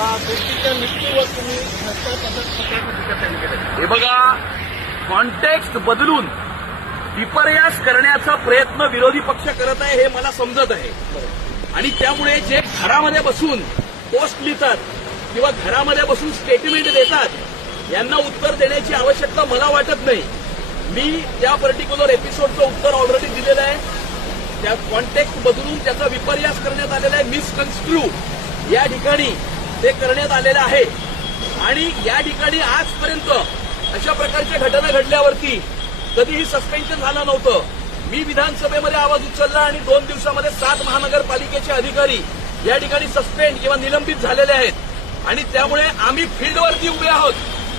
व्यक्तीच्या मृत्यूवर तुम्ही भ्रष्टाचार हे बघा, कॉन्टेक्स्ट बदलून विपर्यास करण्याचा प्रयत्न विरोधी पक्ष करत आहे हे मला समजत आहे. आणि त्यामुळे जे घरामध्ये बसून पोस्ट लिहितात किंवा घरामध्ये बसून स्टेटमेंट देतात यांना उत्तर देण्याची आवश्यकता मला वाटत नाही. मी त्या पर्टिक्युलर एपिसोडचं उत्तर ऑलरेडी दिलेलं आहे. त्या कॉन्टेक्स्ट बदलून त्याचा विपर्यास करण्यात आलेला आहे, मिसकन्स्ट्रू या ठिकाणी ते करण्यात आलेलं आहे. आणि या ठिकाणी आजपर्यंत अशा प्रकारच्या घटना घडल्यावरती कधीही सस्पेन्शन झालं नव्हतं. मी विधानसभेमध्ये आवाज उचलला आणि 2 दिवसामध्ये 7 महानगरपालिकेचे अधिकारी या ठिकाणी सस्पेंड किंवा निलंबित झालेले आहेत. आणि त्यामुळे आम्ही फील्डवरती उभे आहोत,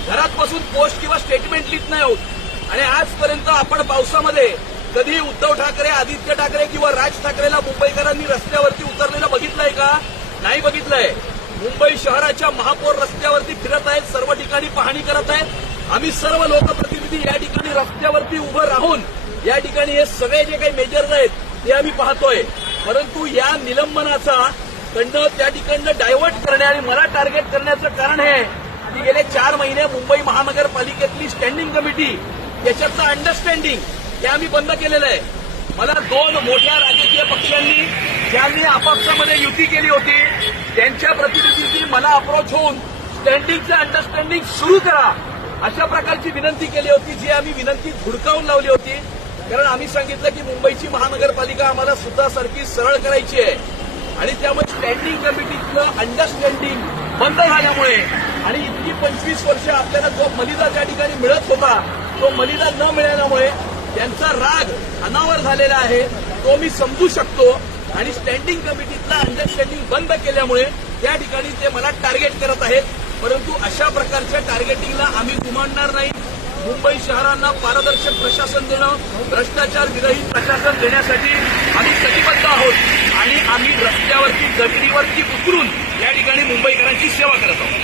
घरात बसून पोस्ट किंवा स्टेटमेंट लिहित नाही आहोत. आणि आजपर्यंत आपण पावसामध्ये कधी उद्धव ठाकरे, आदित्य ठाकरे किंवा राज ठाकरेला मुंबईकरांनी रस्त्यावरती उतरलेलं बघितलंय का? नाही बघितलंय. मुंबई शहराच्या महापौर रस्त्यावरती फिरत आहेत, सर्व ठिकाणी पाहणी करत आहेत. आम्ही सर्व लोकप्रतिनिधी या ठिकाणी रस्त्यावरती उभं राहून या ठिकाणी हे सगळे जे काही मेजर्स आहेत ते आम्ही पाहतोय. परंतु या निलंबनाचा त्या ठिकाणं डायव्हर्ट करणे आणि मला टार्गेट करण्याचं कारण हे की गेले 4 महिने मुंबई महानगरपालिकेतली स्टँडिंग कमिटी याच्यातलं अंडरस्टँडिंग हे आम्ही बंद केलेलं आहे. मला 2 मोठ्या राजकीय पक्षांनी ज्यांनी आपापसामध्ये युती केली होती त्यांच्या प्रतिनिधींनी मला अप्रोच होऊन स्टँडिंगचं अंडरस्टँडिंग सुरू करा अशा प्रकारची विनंती केली होती, जी आम्ही विनंती धुडकावून लावली होती. कारण आम्ही सांगितलं की मुंबईची महानगरपालिका आम्हाला सुद्धा सरळ करायची आहे. आणि त्यामुळे स्टँडिंग कमिटीतलं अंडरस्टँडिंग बंद झाल्यामुळे आणि इतकी 25 वर्ष आपल्याला जो मलिदा त्या ठिकाणी मिळत होता तो मलिदा न मिळाल्यामुळे त्यांचा राग अनावर झालेला आहे, तो मी समजू शकतो. आणि स्टँडिंग कमिटीतला अंडरस्टँडिंग बंद केल्यामुळे त्या ठिकाणी ते मला टार्गेट करत आहेत. परंतु अशा प्रकारच्या टार्गेटिंगला आम्ही जुमानणार नाही. मुंबई शहरांना पारदर्शक प्रशासन देणं, भ्रष्टाचार विरहित प्रशासन देण्यासाठी आम्ही कटिबद्ध आहोत आणि आम्ही रस्त्यावरती, जमिनीवरती उतरून या ठिकाणी मुंबईकरांची सेवा करत आहोत.